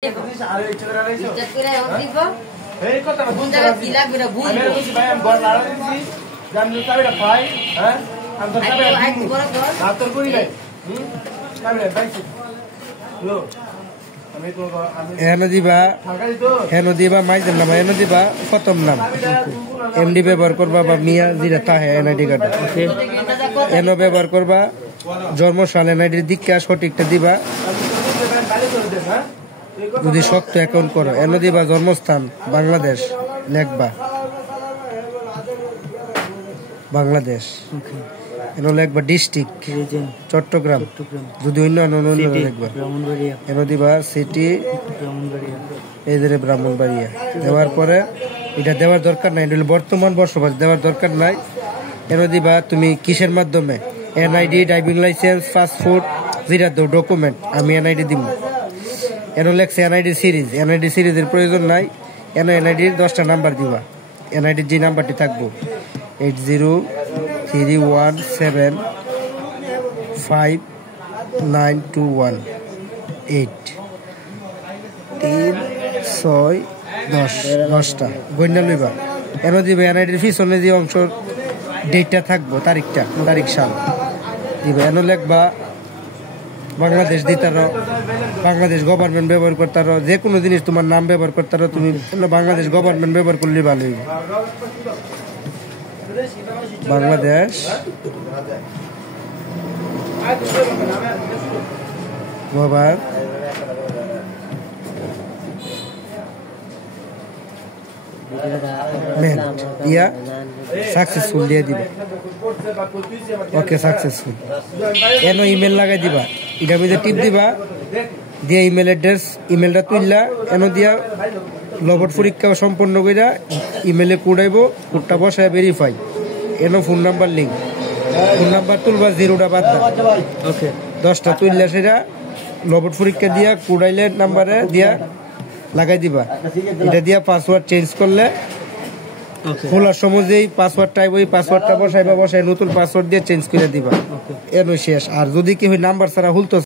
প্রথম নাম এমডি ব্যবহার করবা বা মিয়া যেটা তাহে এনআইডি কার্ড এনো ব্যবহার করবা, জন্মসাল এনআইডির দিকটা সঠিকটা দিবা। যদি শক্ত অ্যাকাউন্ট করো এনো দিবা, জন্মস্থান বাংলাদেশ লেখবা, বাংলাদেশ এনো লেখবা, ডিস্ট্রিক্ট চট্টগ্রাম, যদি অন্য লেখবা এনো দিবা, সিটি এদের ব্রাহ্মণবাড়িয়া। দেওয়ার পরে এটা দেওয়ার দরকার নাই, বর্তমান বসবাস দেওয়ার দরকার নাই। এনো দিবা তুমি কিসের মাধ্যমে, এনআইডি, ড্রাইভিং লাইসেন্স, পাসপোর্ট, যেটা ডকুমেন্ট। আমি এনআইডি দিব, এনো লেখছে এনআইডি সিরিজ, এনআইডি সিরিজের প্রয়োজন নাই। এনআইডির 10টা নাম্বার দিবা, এনআইডির যে নাম্বারটি থাকবো 8031759218 3-6-10 গন্যা লইবা। এনো দিবে এনআইডির পিছনে যে অংশ ডেটটা থাকবো, তারিখ সাল দিবে। এনো লেখবা বাংলাদেশ দিতারো, বাংলাদেশ গভর্নমেন্ট ব্যবহার করতারো, যে কোনো জিনিস তোমার নাম ব্যবহার করতারো তুমি বাংলাদেশ গভর্নমেন্ট ব্যবহার করলে ভালো হইব। বাংলাদেশ দিয়া সাকসেসফুল দিয়ে দিবা। ওকে, সাকসেসফুল। এনো ইমেল লাগাই দিবা, এটার মধ্যে টিপ দিবা, দিয়ে ইমেল অ্যাড্রেস, ইমেলটা তুললা এনো দিয়া লবট পরীক্ষা সম্পন্ন কইরা ইমেলে কোড আইব, কোডটা বসায় ভেরিফাই। এনো phone number link, phone number তুলবা, 0টা বাদ দাও। ওকে, 10টা তুললা সেটা লবট পরীক্ষা দিয়া কোড আইলে নাম্বারে দিয়া লাগাই দিবা। এটা দিয়া পাসওয়ার্ড চেঞ্জ করলে খোলার সময় যেই পাসওয়ার্ডটা আইব, ওই পাসওয়ার্ডটা বসাই নতুন পাসওয়ার্ড দিয়ে চেঞ্জ করে দিবা। এনো শেষ। আর যদি কেউ নাম্বার ছাড়া খুলতো